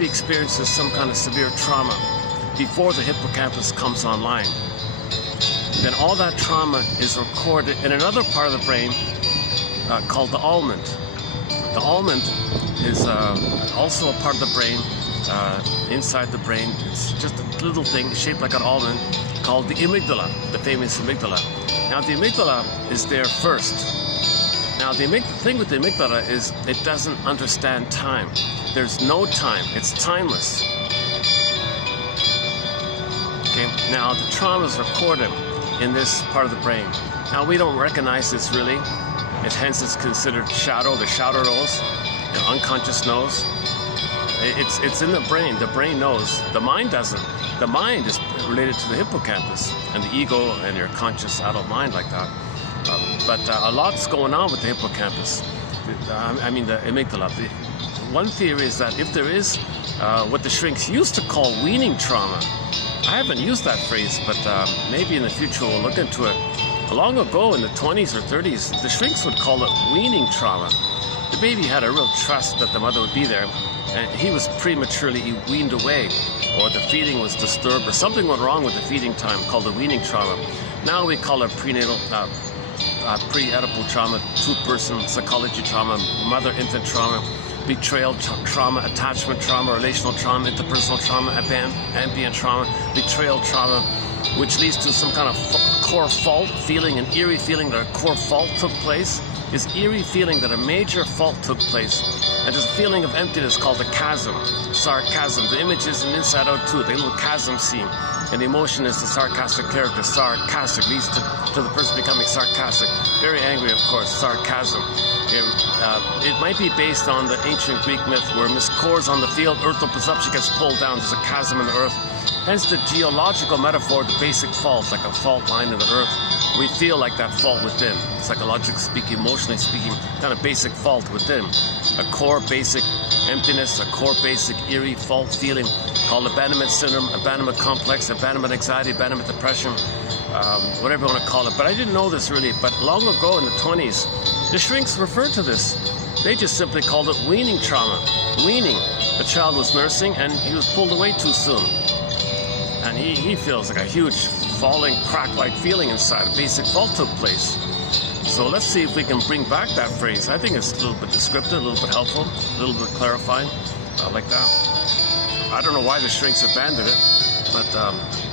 He experiences some kind of severe trauma before the hippocampus comes online. Then all that trauma is recorded in another part of the brain called the almond. The almond is also a part of the brain, inside the brain. It's just a little thing shaped like an almond called the amygdala, the famous amygdala. Now the amygdala is there first. Now the thing with the amygdala is it doesn't understand time. There's no time. It's timeless. Okay. Now the trauma is recorded in this part of the brain. Now we don't recognize this really. Hence it's considered shadow. The shadow knows. The unconscious knows. It's in the brain. The brain knows. The mind doesn't. The mind is related to the hippocampus and the ego and your conscious adult mind like that. But a lot's going on with the hippocampus. I mean the amygdala. One theory is that if there is what the shrinks used to call weaning trauma, I haven't used that phrase, but maybe in the future we'll look into it. Long ago in the 20s or 30s, the shrinks would call it weaning trauma. The baby had a real trust that the mother would be there, and he was prematurely weaned away, or the feeding was disturbed, or something went wrong with the feeding time, called the weaning trauma. Now we call it prenatal, pre-Oedipal trauma, two-person psychology trauma, mother-infant trauma, betrayal trauma, attachment trauma, relational trauma, interpersonal trauma, ambient trauma, betrayal trauma, which leads to some kind of core fault feeling, an eerie feeling that a core fault took place. This eerie feeling that a major fault took place. And there's a feeling of emptiness called a chasm, sarcasm. The image is an inside out too, the little chasm scene. And the emotion is the sarcastic character. Sarcastic leads to the person becoming sarcastic. Very angry, of course, sarcasm. It might be based on the ancient Greek myth where Miss on the field, earth opens up, she gets pulled down, there's a chasm in the earth. Hence the geological metaphor, the basic fault, like a fault line in the earth. We feel like that fault within, psychologically speaking, emotionally speaking, kind of basic fault within. A core basic emptiness, a core basic eerie fault feeling called abandonment syndrome, abandonment complex, abandonment anxiety, abandonment depression, whatever you want to call it. But I didn't know this really, but long ago in the 20s, the shrinks referred to this. They just simply called it weaning trauma. Weaning. The child was nursing and he was pulled away too soon. And he feels like a huge falling crack-like feeling inside. A basic fault took place. So let's see if we can bring back that phrase. I think it's a little bit descriptive, a little bit helpful, a little bit clarifying, like that. I don't know why the shrinks abandoned it, but